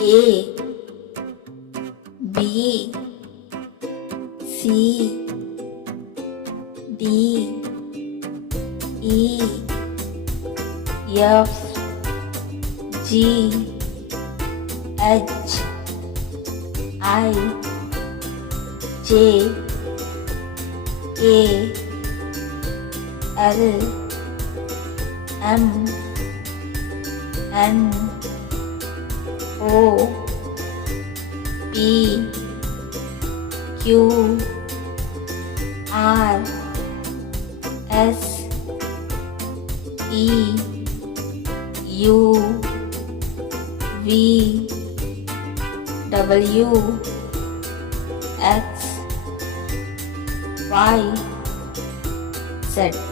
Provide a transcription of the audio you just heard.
A B C D E F G H I J K L M N O P Q R S T U V W X Y Z.